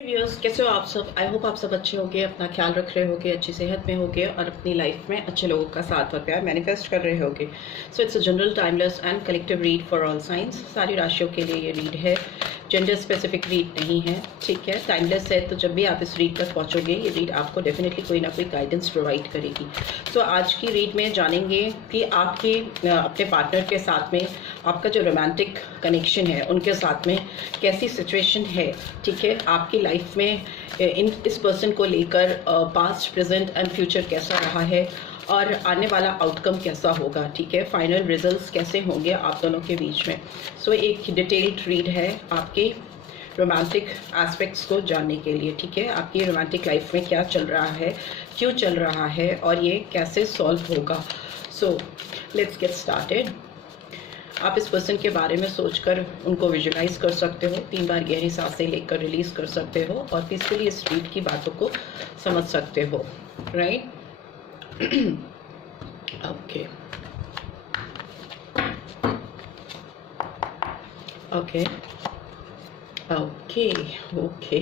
Viewers, कैसे हो आप सब। आई होप आप सब अच्छे होंगे, अपना ख्याल रख रहे होंगे, अच्छी सेहत में होंगे और अपनी लाइफ में अच्छे लोगों का साथ और प्यार मैनिफेस्ट कर रहे होंगे। So it's a general timeless and collective read for all science. सारी राशियों के लिए ये रीड है, जेंडर स्पेसिफिक रीड नहीं है, ठीक है। टाइमलेस है, तो जब भी आप इस रीड तक पहुंचोगे ये रीड आपको डेफिनेटली कोई ना कोई गाइडेंस प्रोवाइड करेगी। सो आज की रीड में जानेंगे कि आपके अपने पार्टनर के साथ में आपका जो रोमांटिक कनेक्शन है उनके साथ में कैसी सिचुएशन है, ठीक है। आपकी लाइफ में इस पर्सन को लेकर पास्ट, प्रेजेंट एंड फ्यूचर कैसा रहा है और आने वाला आउटकम कैसा होगा, ठीक है। फाइनल रिजल्ट्स कैसे होंगे आप दोनों के बीच में। सो एक डिटेल्ड रीड है आपके रोमांटिक एस्पेक्ट्स को जानने के लिए, ठीक है। आपकी रोमांटिक लाइफ में क्या चल रहा है, क्यों चल रहा है और ये कैसे सॉल्व होगा। So let's get started. आप इस पर्सन के बारे में सोचकर उनको विजुलाइज कर सकते हो, 3 बार गहरी सांसें लेकर रिलीज कर सकते हो और पीसफुली इस रीड की बातों को समझ सकते हो, right. Okay okay okay okay,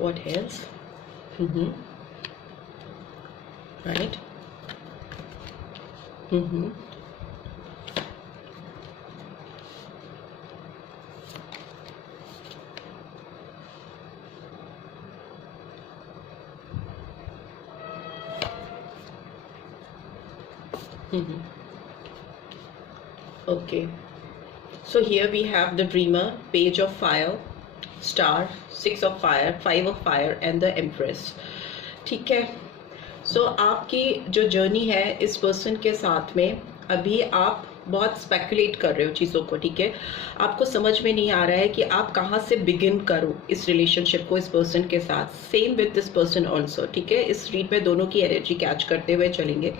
what else, right. Okay, so here we have the dreamer, page of fire, star, 6 of fire, 5 of fire and the empress, ठीक है। so आपकी जो जर्नी है इस पर्सन के साथ में, अभी आप बहुत स्पेकुलेट कर रहे हो चीज़ों को, ठीक है। आपको समझ में नहीं आ रहा है कि आप कहाँ से बिगिन करो इस रिलेशनशिप को इस पर्सन के साथ। Same with this person also, ठीक है। इस रीड में दोनों की एनर्जी कैच करते हुए चलेंगे।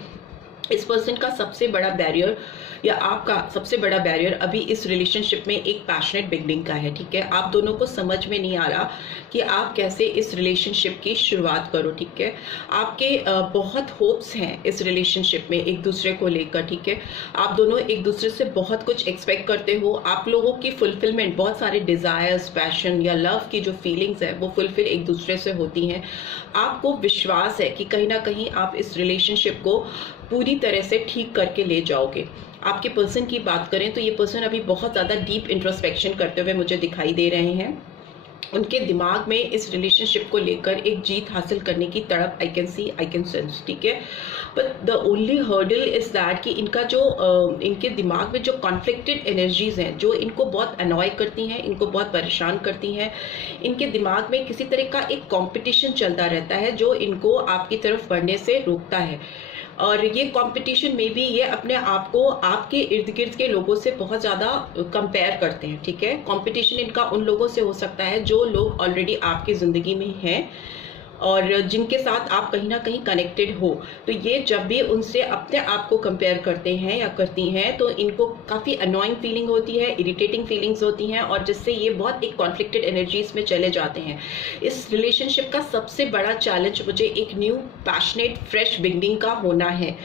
इस पर्सन का सबसे बड़ा बैरियर या आपका सबसे बड़ा बैरियर अभी इस रिलेशनशिप में एक पैशनेट बिगनिंग का है, ठीक है। आप दोनों को समझ में नहीं आ रहा कि आप कैसे इस रिलेशनशिप की शुरुआत करो, ठीक है। आपके बहुत होप्स हैं इस रिलेशनशिप में एक दूसरे को लेकर, ठीक है। आप दोनों एक दूसरे से बहुत कुछ एक्सपेक्ट करते हो। आप लोगों की फुलफिलमेंट, बहुत सारे डिजायर्स, पैशन या लव की जो फीलिंग्स है वो फुलफिल एक दूसरे से होती हैं। आपको विश्वास है कि कहीं ना कहीं आप इस रिलेशनशिप को पूरी तरह से ठीक करके ले जाओगे। आपके पर्सन की बात करें तो ये पर्सन अभी बहुत ज़्यादा डीप इंट्रोस्पेक्शन करते हुए मुझे दिखाई दे रहे हैं। उनके दिमाग में इस रिलेशनशिप को लेकर एक जीत हासिल करने की तड़प आई can C, I can sense, ठीक है। But the only hurdle is that कि इनका जो इनके दिमाग में जो कॉन्फ्लिक्टेड एनर्जीज हैं, जो इनको बहुत अनॉय करती हैं, इनको बहुत परेशान करती हैं। इनके दिमाग में किसी तरह का एक कंपटीशन चलता रहता है जो इनको आपकी तरफ बढ़ने से रोकता है। और ये कंपटीशन में भी ये अपने आप को आपके इर्द गिर्द के लोगों से बहुत ज़्यादा कंपेयर करते हैं, ठीक है। कंपटीशन इनका उन लोगों से हो सकता है जो लोग ऑलरेडी आपकी ज़िंदगी में हैं और जिनके साथ आप कहीं ना कहीं कनेक्टेड हो। तो ये जब भी उनसे अपने आप को कंपेयर करते हैं या करती हैं तो इनको काफ़ी अनोइंग फीलिंग होती है, इरिटेटिंग फीलिंग्स होती हैं और जिससे ये बहुत एक कॉन्फ्लिक्टेड एनर्जीज में चले जाते हैं। इस रिलेशनशिप का सबसे बड़ा चैलेंज मुझे एक न्यू पैशनेट फ्रेश बिगिनिंग का होना है।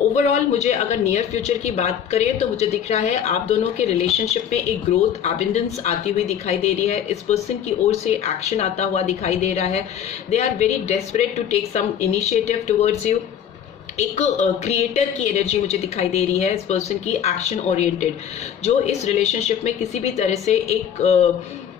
ओवरऑल मुझे अगर नियर फ्यूचर की बात करें तो मुझे दिख रहा है आप दोनों के रिलेशनशिप में एक ग्रोथ, एबिंडेंस आती हुई दिखाई दे रही है। इस पर्सन की ओर से एक्शन आता हुआ दिखाई दे रहा है। They are very desperate to take some initiative towards you. एक क्रिएटर की एनर्जी मुझे दिखाई दे रही है इस पर्सन की, एक्शन ओरिएंटेड, जो इस रिलेशनशिप में किसी भी तरह से एक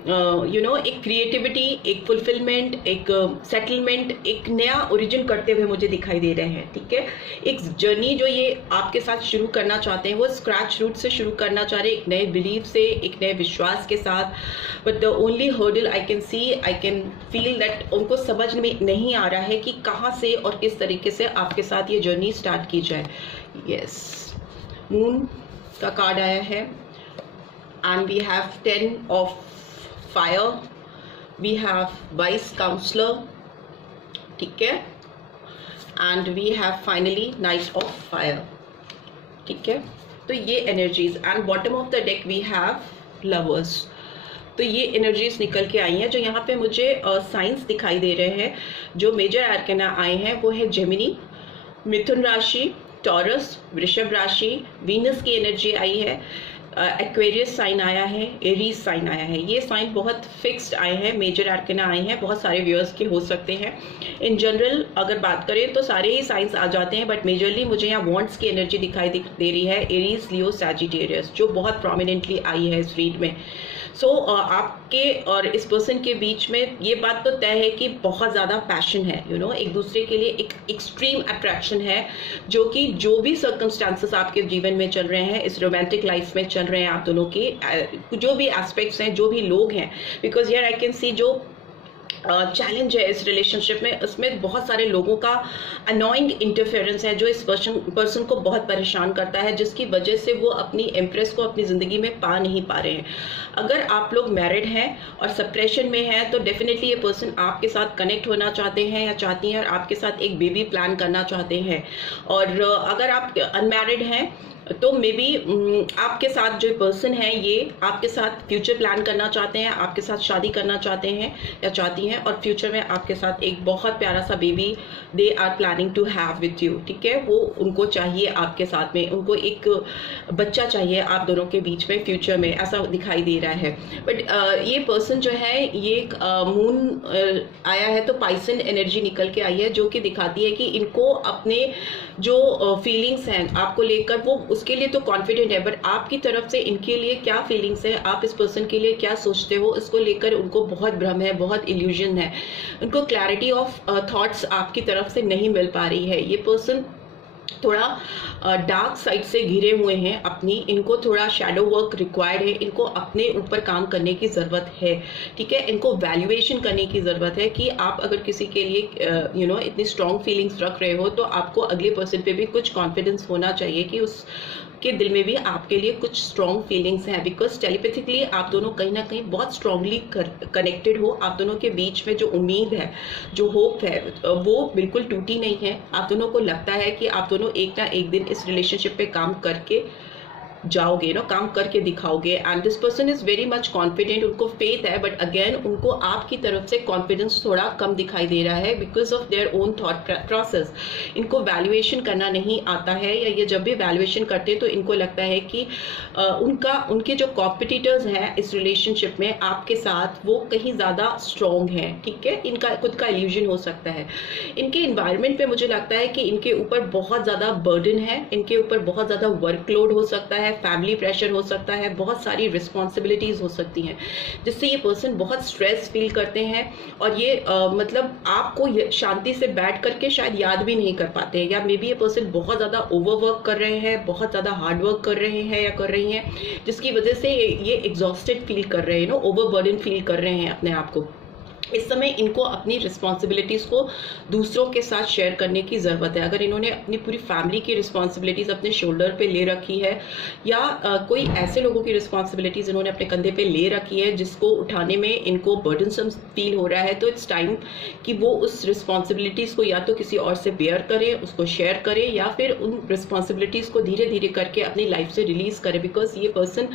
एक क्रिएटिविटी, एक फुलफिलमेंट, एक सेटलमेंट, एक नया ओरिजिन करते हुए मुझे दिखाई दे रहे हैं, ठीक है। एक जर्नी जो ये आपके साथ शुरू करना चाहते हैं वो स्क्रैच रूट से शुरू करना चाह रहे हैं, एक नए बिलीफ से, एक नए विश्वास के साथ। But the only hurdle I can C, I can feel that उनको समझ में नहीं आ रहा है कि कहाँ से और किस तरीके से आपके साथ ये जर्नी स्टार्ट की जाए। यस, मून का कार्ड आया है and we have 10 of fire, we have wise counselor, ठीक है, and we have finally knight of fire, ठीक है। तो ये energies and bottom of the deck we have lovers. तो ये एनर्जीज निकल के आई हैं। जो यहाँ पे मुझे साइंस दिखाई दे रहे हैं, जो मेजर आर्कना आए हैं वो है जेमिनी, मिथुन राशि, टॉरस, वृषभ राशि, वीनस की एनर्जी आई है, एक्वेरियस साइन आया है, एरीज साइन आया है। ये साइन बहुत फिक्स्ड आए हैं, मेजर आर्कना आए हैं, बहुत सारे व्यूअर्स के हो सकते हैं। इन जनरल अगर बात करें तो सारे ही साइंस आ जाते हैं, बट मेजरली मुझे यहाँ वॉन्ट्स की एनर्जी दिखाई दे रही है, एरीज, लियो, सैजिटेरियस, जो बहुत प्रोमिनेंटली आई है इस रीड में। सो आपके और इस पर्सन के बीच में ये बात तो तय है कि बहुत ज़्यादा पैशन है, एक दूसरे के लिए एक एक्सट्रीम अट्रैक्शन है, जो कि जो भी सर्कमस्टांसेस आपके जीवन में चल रहे हैं, इस रोमांटिक लाइफ में चल रहे हैं आप दोनों के, जो भी एस्पेक्ट्स हैं, जो भी लोग हैं, बिकॉज यार आई कैन सी जो चैलेंज है इस रिलेशनशिप में, उसमें बहुत सारे लोगों का अनोइंग इंटरफेरेंस है जो इस पर्सन को बहुत परेशान करता है, जिसकी वजह से वो अपनी एम्प्रेस को अपनी ज़िंदगी में पा नहीं पा रहे हैं। अगर आप लोग मैरिड हैं और सेपरेशन में हैं तो डेफिनेटली ये पर्सन आपके साथ कनेक्ट होना चाहते हैं या चाहती हैं और आपके साथ एक बेबी प्लान करना चाहते हैं। और अगर आप अनमैरिड हैं तो मे बी आपके साथ जो पर्सन है ये आपके साथ फ्यूचर प्लान करना चाहते हैं, आपके साथ शादी करना चाहते हैं या चाहती हैं, और फ्यूचर में आपके साथ एक बहुत प्यारा सा baby they are planning to have with you, ठीक है। वो उनको चाहिए आपके साथ में, उनको एक बच्चा चाहिए आप दोनों के बीच में फ्यूचर में, ऐसा दिखाई दे रहा है। बट ये पर्सन जो है ये मून आया है तो पाइसन एनर्जी निकल के आई है, जो कि दिखाती है कि इनको अपने जो फीलिंग्स हैं आपको लेकर, वो उसके लिए तो कॉन्फिडेंट है, बट आपकी तरफ से इनके लिए क्या फीलिंग्स है, आप इस पर्सन के लिए क्या सोचते हो, इसको लेकर उनको बहुत भ्रम है, बहुत इल्यूजन है। उनको क्लैरिटी ऑफ थॉट्स आपकी तरफ से नहीं मिल पा रही है। ये पर्सन थोड़ा डार्क साइड से घिरे हुए हैं अपनी, इनको थोड़ा शैडो वर्क रिक्वायर्ड है, इनको अपने ऊपर काम करने की ज़रूरत है, ठीक है। इनको वैल्यूएशन करने की ज़रूरत है कि आप अगर किसी के लिए इतनी स्ट्रॉन्ग फीलिंग्स रख रहे हो तो आपको अगले पर्सन पे भी कुछ कॉन्फिडेंस होना चाहिए कि उस के दिल में भी आपके लिए कुछ स्ट्रॉन्ग फीलिंग्स हैं, बिकॉज टेलीपैथिकली आप दोनों कहीं ना कहीं बहुत स्ट्रांगली कनेक्टेड हो। आप दोनों के बीच में जो उम्मीद है, जो होप है, वो बिल्कुल टूटी नहीं है। आप दोनों को लगता है कि आप दोनों एक ना एक दिन इस रिलेशनशिप पे काम करके जाओगे, काम करके दिखाओगे। And this person is very much confident, उनको फेथ है, बट अगेन उनको आपकी तरफ से कॉन्फिडेंस थोड़ा कम दिखाई दे रहा है because of their own thought process. इनको वैल्यूएशन करना नहीं आता है, या ये जब भी वैल्यूएशन करते हैं तो इनको लगता है कि उनके जो कॉम्पिटिटर्स हैं इस रिलेशनशिप में आपके साथ, वो कहीं ज़्यादा स्ट्रॉन्ग हैं, ठीक है। इनका खुद का इल्यूजन हो सकता है। इनके इन्वायरमेंट पे मुझे लगता है कि इनके ऊपर बहुत ज़्यादा बर्डन है, इनके ऊपर बहुत ज़्यादा वर्कलोड हो सकता है, फैमिली प्रेशर हो सकता है, बहुत सारी रिस्पॉन्सिबिलिटीज हो सकती हैं, जिससे ये पर्सन बहुत स्ट्रेस फील करते हैं। और ये मतलब आपको शांति से बैठ करके शायद याद भी नहीं कर पाते हैं, या मे बी ये पर्सन बहुत ज़्यादा ओवरवर्क कर रहे हैं, बहुत ज़्यादा हार्डवर्क कर रहे हैं या कर रही हैं, जिसकी वजह से ये एग्जॉस्टेड फील कर रहे हैं, ओवरबर्डन फील कर रहे हैं अपने आप को। इस समय इनको अपनी रिस्पॉन्सिबिलिटीज़ को दूसरों के साथ शेयर करने की ज़रूरत है। अगर इन्होंने अपनी पूरी फैमिली की रिस्पॉन्सिबिलिटीज़ अपने शोल्डर पे ले रखी है, या कोई ऐसे लोगों की रिस्पॉन्सिबिलिटीज़ इन्होंने अपने कंधे पे ले रखी है जिसको उठाने में इनको बर्डनसम फील हो रहा है, तो इट्स टाइम कि वो उस रिस्पॉन्सिबिलिटीज़ को या तो किसी और से बेयर करें, उसको शेयर करें, या फिर उन रिस्पॉन्सिबिलिटीज़ को धीरे धीरे करके अपनी लाइफ से रिलीज़ करें, बिकॉज ये पर्सन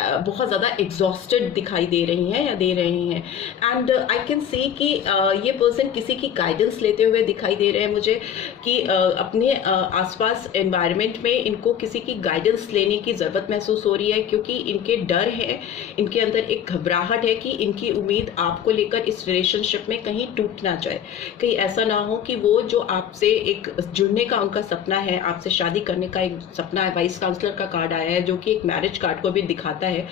बहुत ज़्यादा एग्जॉस्टेड दिखाई दे रही हैं या दे रहे हैं। एंड आई कैन सी कि ये पर्सन किसी की गाइडेंस लेते हुए दिखाई दे रहे हैं मुझे, कि अपने आसपास एनवायरनमेंट में इनको किसी की गाइडेंस लेने की ज़रूरत महसूस हो रही है, क्योंकि इनके डर है, इनके अंदर एक घबराहट है कि इनकी उम्मीद आपको लेकर इस रिलेशनशिप में कहीं टूट ना जाए, कहीं ऐसा ना हो कि वो जो आपसे एक जुड़ने का उनका सपना है, आपसे शादी करने का एक सपना है, वाइस काउंसलर का कार्ड आया है जो कि एक मैरिज कार्ड को भी दिखाता है,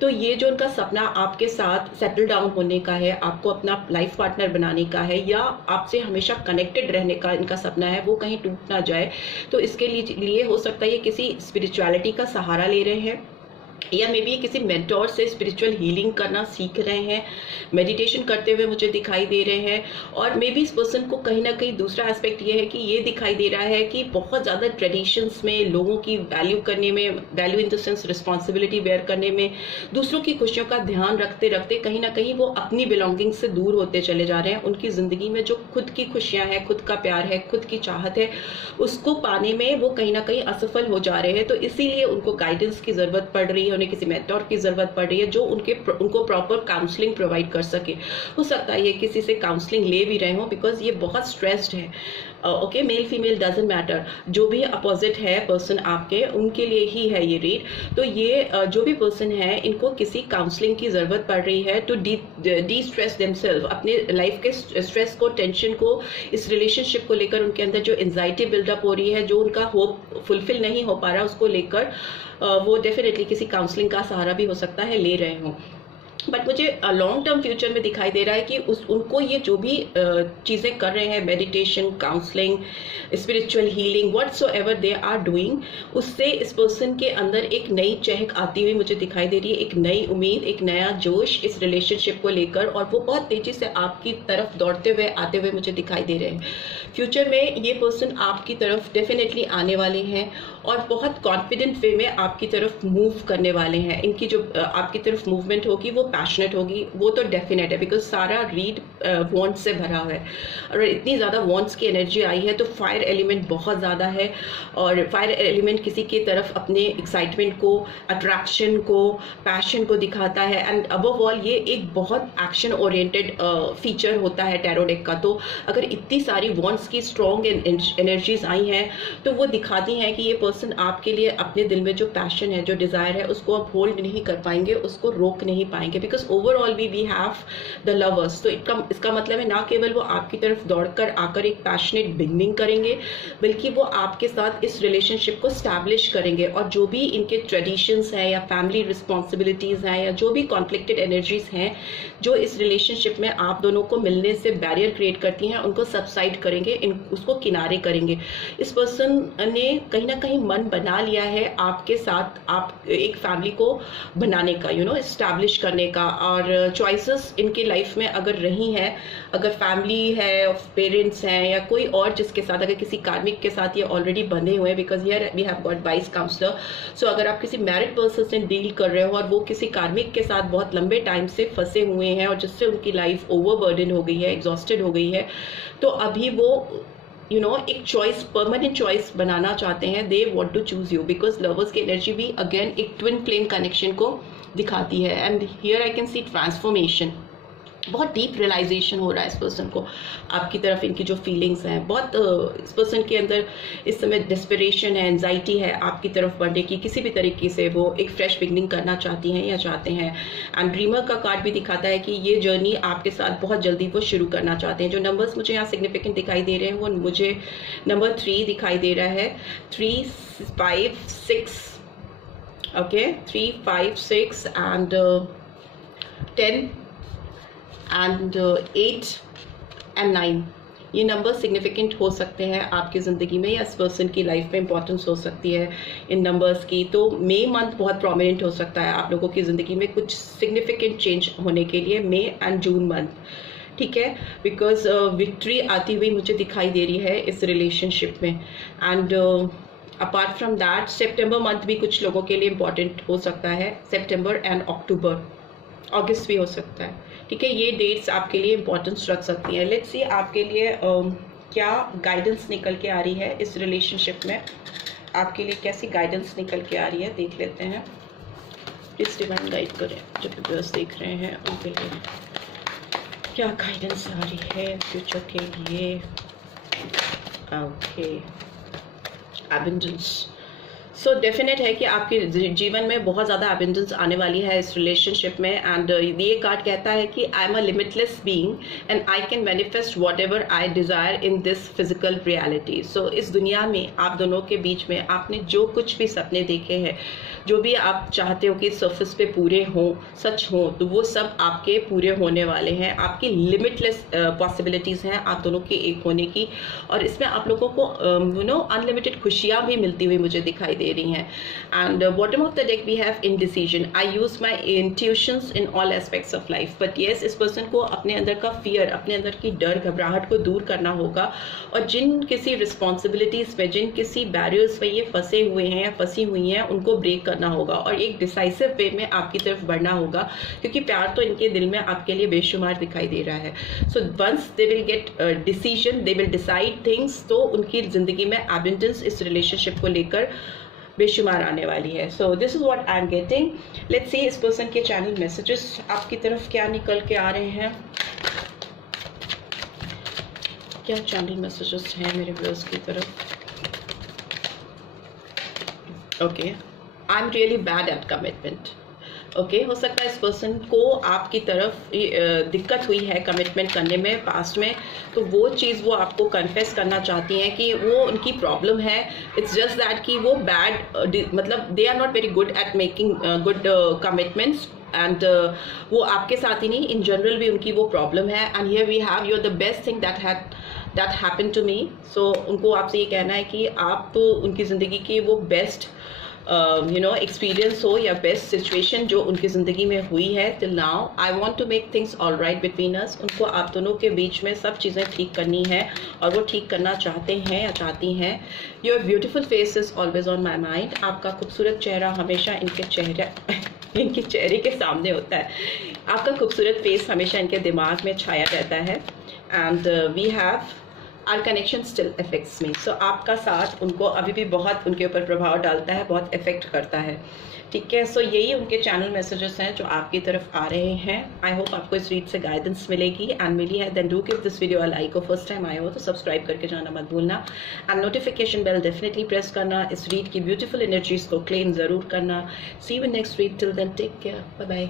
तो ये जो उनका सपना आपके साथ सेटल डाउन होने का है, आपको अपना लाइफ पार्टनर बनाने का है, या आपसे हमेशा कनेक्टेड रहने का इनका सपना है, वो कहीं टूट ना जाए। तो इसके लिए हो सकता है ये किसी स्पिरिचुअलिटी का सहारा ले रहे हैं, या मे बी किसी मेंटोर से स्पिरिचुअल हीलिंग करना सीख रहे हैं, मेडिटेशन करते हुए मुझे दिखाई दे रहे हैं। और मे बी इस पर्सन को कहीं ना कहीं दूसरा एस्पेक्ट ये है कि ये दिखाई दे रहा है कि बहुत ज़्यादा ट्रेडिशंस में लोगों की वैल्यू करने में, value in the sense responsibility bear करने में, दूसरों की खुशियों का ध्यान रखते रखते कहीं ना कहीं वो अपनी बिलोंगिंग से दूर होते चले जा रहे हैं। उनकी ज़िंदगी में जो खुद की खुशियाँ हैं, खुद का प्यार है, खुद की चाहत है, उसको पाने में वो कहीं ना कहीं असफल हो जा रहे हैं। तो इसीलिए उनको गाइडेंस की ज़रूरत पड़ रही रही है, उन्हें किसी मेंटोर की ज़रूरत पड़ रही है जो उनको प्रॉपर काउंसलिंग प्रोवाइड कर सके। हो सकता है ये किसी से काउंसलिंग ले भी रहे हो बिकॉज ये बहुत स्ट्रेस्ड है। Okay, male female doesn't matter, जो भी अपोजिट है पर्सन आपके, उनके लिए ही है ये रीड। तो ये जो भी पर्सन है इनको किसी काउंसलिंग की ज़रूरत पड़ रही है टू डी स्ट्रेस देमसेल्फ, अपने लाइफ के स्ट्रेस को, टेंशन को, इस रिलेशनशिप को लेकर उनके अंदर जो एंजाइटी बिल्डअप हो रही है, जो उनका होप फुलफिल नहीं हो पा रहा, उसको लेकर वो डेफिनेटली किसी काउंसलिंग का सहारा भी हो सकता है ले रहे हों। बट मुझे लॉन्ग टर्म फ्यूचर में दिखाई दे रहा है कि उनको ये जो भी चीज़ें कर रहे हैं, meditation, counselling, spiritual healing, whatsoever they are doing, उससे इस पर्सन के अंदर एक नई चहक आती हुई मुझे दिखाई दे रही है, एक नई उम्मीद, एक नया जोश इस रिलेशनशिप को लेकर, और वो बहुत तेज़ी से आपकी तरफ दौड़ते हुए आते हुए मुझे दिखाई दे रहे हैं। फ्यूचर में ये पर्सन आपकी तरफ डेफिनेटली आने वाले हैं और बहुत कॉन्फिडेंट वे में आपकी तरफ मूव करने वाले हैं। इनकी जो आपकी तरफ मूवमेंट होगी वो पैशनेट होगी, वो तो डेफिनेट है बिकॉज सारा रीड वॉन्ट्स से भरा हुआ है, और इतनी ज़्यादा वॉन्ट्स की एनर्जी आई है तो फायर एलिमेंट बहुत ज़्यादा है, और फायर एलिमेंट किसी की तरफ अपने एक्साइटमेंट को, अट्रैक्शन को, पैशन को दिखाता है, एंड अबव ऑल ये एक बहुत एक्शन ओरिएंटेड फीचर होता है टैरो डेक का। तो अगर इतनी सारी वॉन्ट्स की स्ट्रॉन्ग एनर्जीज आई हैं तो वो दिखाती हैं कि ये पर्सन आपके लिए अपने दिल में जो पैशन है, जो डिज़ायर है, उसको आप होल्ड नहीं कर पाएंगे, उसको रोक नहीं पाएंगे, because overall we have the lovers. तो इसका मतलब है ना केवल वो आपकी तरफ दौड़कर आकर एक पैशनेट बिगनिंग करेंगे, बल्कि वो आपके साथ इस रिलेशनशिप को स्टैब्लिश करेंगे, और जो भी इनके ट्रेडिशंस हैं या फैमिली रिस्पॉन्सिबिलिटीज़ हैं या जो भी कॉन्फ्लिक्टेड एनर्जीज हैं जो इस रिलेशनशिप में आप दोनों को मिलने से बैरियर क्रिएट करती हैं, उनको सबसाइड करेंगे, उसको किनारे करेंगे। इस पर्सन ने कहीं ना कहीं मन बना लिया है आपके साथ, आप एक फैमिली को बनाने का, एस्टैब्लिश करने का, और चॉइसेस इनके लाइफ में अगर रही हैं, अगर फैमिली है, पेरेंट्स हैं या कोई और जिसके साथ, अगर किसी कार्मिक के साथ ये ऑलरेडी बंधे हुए हैं, because here we have got vice counsellor. So अगर आप किसी मैरिड पर्सन से डील कर रहे हो और वो किसी कार्मिक के साथ बहुत लंबे टाइम से फंसे हुए हैं और जिससे उनकी लाइफ ओवरबर्डन हो गई है, एग्जॉस्टेड हो गई है, तो अभी वो एक चॉइस, परमानेंट चॉइस बनाना चाहते हैं। They want to choose you, because lovers की एनर्जी भी अगेन एक ट्विन फ्लेम कनेक्शन को दिखाती है, and here I can see transformation. बहुत डीप रियलाइजेशन हो रहा है इस पर्सन को आपकी तरफ, इनकी जो फीलिंग्स हैं, बहुत इस पर्सन के अंदर इस समय डिस्परेशन है, एंजाइटी है आपकी तरफ बढ़ने की, किसी भी तरीके से वो एक फ्रेश बिगनिंग करना चाहती हैं या चाहते हैं। एंड ड्रीमर का कार्ड भी दिखाता है कि ये जर्नी आपके साथ बहुत जल्दी वो शुरू करना चाहते हैं। जो नंबर्स मुझे यहाँ सिग्निफिकेंट दिखाई दे रहे हैं वो मुझे नंबर 3 दिखाई दे रहा है, 3, 5, 6, ओके, 3, 5, 6 एंड 10 एंड 8 एंड 9। ये नंबर सिग्निफिकेंट हो सकते हैं आपकी ज़िंदगी में, या इस पर्सन की लाइफ में इंपॉर्टेंस हो सकती है इन नंबर्स की। तो मई मंथ बहुत प्रोमिनेंट हो सकता है आप लोगों की ज़िंदगी में कुछ सिग्निफिकेंट चेंज होने के लिए, मई एंड जून मंथ, ठीक है, बिकॉज विक्ट्री आती हुई मुझे दिखाई दे रही है इस रिलेशनशिप में। And apart from that September month भी कुछ लोगों के लिए इम्पॉर्टेंट हो सकता है, सितंबर एंड अक्टूबर, अगस्त भी हो सकता है, ठीक है। ये डेट्स आपके लिए इंपॉर्टेंस रख सकती हैं। लेट्स सी आपके लिए क्या गाइडेंस निकल के आ रही है इस रिलेशनशिप में, आपके लिए कैसी गाइडेंस निकल के आ रही है, देख लेते हैं। प्लीज डिवाइन गाइड करें जो व्यूअर्स देख रहे हैं उनके लिए क्या गाइडेंस आ रही है फ्यूचर के लिए। Okay, abundance. सो डेफिनेट है कि आपके जीवन में बहुत ज़्यादा एबंडेंस आने वाली है इस रिलेशनशिप में। एंड ये कार्ड कहता है कि I am a limitless being and I can manifest whatever I desire in this physical reality. So इस दुनिया में आप दोनों के बीच में आपने जो कुछ भी सपने देखे हैं, जो भी आप चाहते हो कि सर्फेस पे पूरे हों, सच हों, तो वो सब आपके पूरे होने वाले हैं। आपकी लिमिटलेस पॉसिबिलिटीज़ हैं आप दोनों के एक होने की, और इसमें आप लोगों को अनलिमिटेड खुशियाँ भी मिलती हुई मुझे दिखाई दे रही हैं। And bottom of the deck we have indecision. I use my intuitions in all aspects of life, but yes इस पर्सन को अपने अंदर का फियर, अपने अंदर की डर, घबराहट को दूर करना होगा, और जिन किसी रिस्पॉन्सिबिलिटीज़ में, जिन किसी बैरियर्स में ये फंसे हुए हैं या फंसी हुई हैं, उनको ब्रेक करना होगा और एक डिसाइसिव वे में आपकी तरफ बढ़ना होगा, क्योंकि प्यार तो इनके दिल में आपके लिए बेशुमार दिखाई दे रहा है। So once they will get decision, they will decide things, तो उनकी जिंदगी में एबंडेंस इस रिलेशनशिप को लेकर बेशुमार आने वाली है. So this is what I am getting. Let's see इस पर्सन के चैनल मैसेजेस आपकी तरफ क्या निकल के आ रहे हैं. क्या चैनल मैसेजेस हैं मेरे व्यूअर्स की तरफ. Okay, I am really bad at commitment. Okay, हो सकता है इस पर्सन को आपकी तरफ दिक्कत हुई है कमिटमेंट करने में पास्ट में, तो वो चीज़ वो आपको कन्फेस करना चाहती हैं कि वो उनकी प्रॉब्लम है. इट्स जस्ट दैट कि वो बैड मतलब they are not very good at making good commitments and वो आपके साथ ही नहीं, इन जनरल भी उनकी वो प्रॉब्लम है. And here we have your the best thing that happen to me. So उनको आपसे ये कहना है कि आप तो उनकी ज़िंदगी के वो बेस्ट एक्सपीरियंस हो या बेस्ट सिचुएशन जो उनकी ज़िंदगी में हुई है till now. I want to make things all right between us. उनको आप दोनों के बीच में सब चीज़ें ठीक करनी है और वो ठीक करना चाहते हैं या चाहती हैं. Your beautiful face is always on my mind. आपका खूबसूरत चेहरा हमेशा इनके चेहरे के सामने होता है. आपका खूबसूरत फेस हमेशा इनके दिमाग में छाया रहता है. And we have our connection still affects me. So आपका साथ उनको अभी भी बहुत उनके ऊपर प्रभाव डालता है, बहुत इफेक्ट करता है. ठीक है, सो यही उनके चैनल मैसेजेस हैं जो आपकी तरफ आ रहे हैं. आई होप आपको इस रीड से गाइडेंस मिलेगी एंड मिली है. Then do give this video a like. और फर्स्ट टाइम आए हो तो सब्सक्राइब करके जाना मत भूलना and notification bell definitely press करना. इस रीड की ब्यूटीफुल एनर्जीज को क्लेम ज़रूर करना. See you in next read. Till then take care. Bye bye.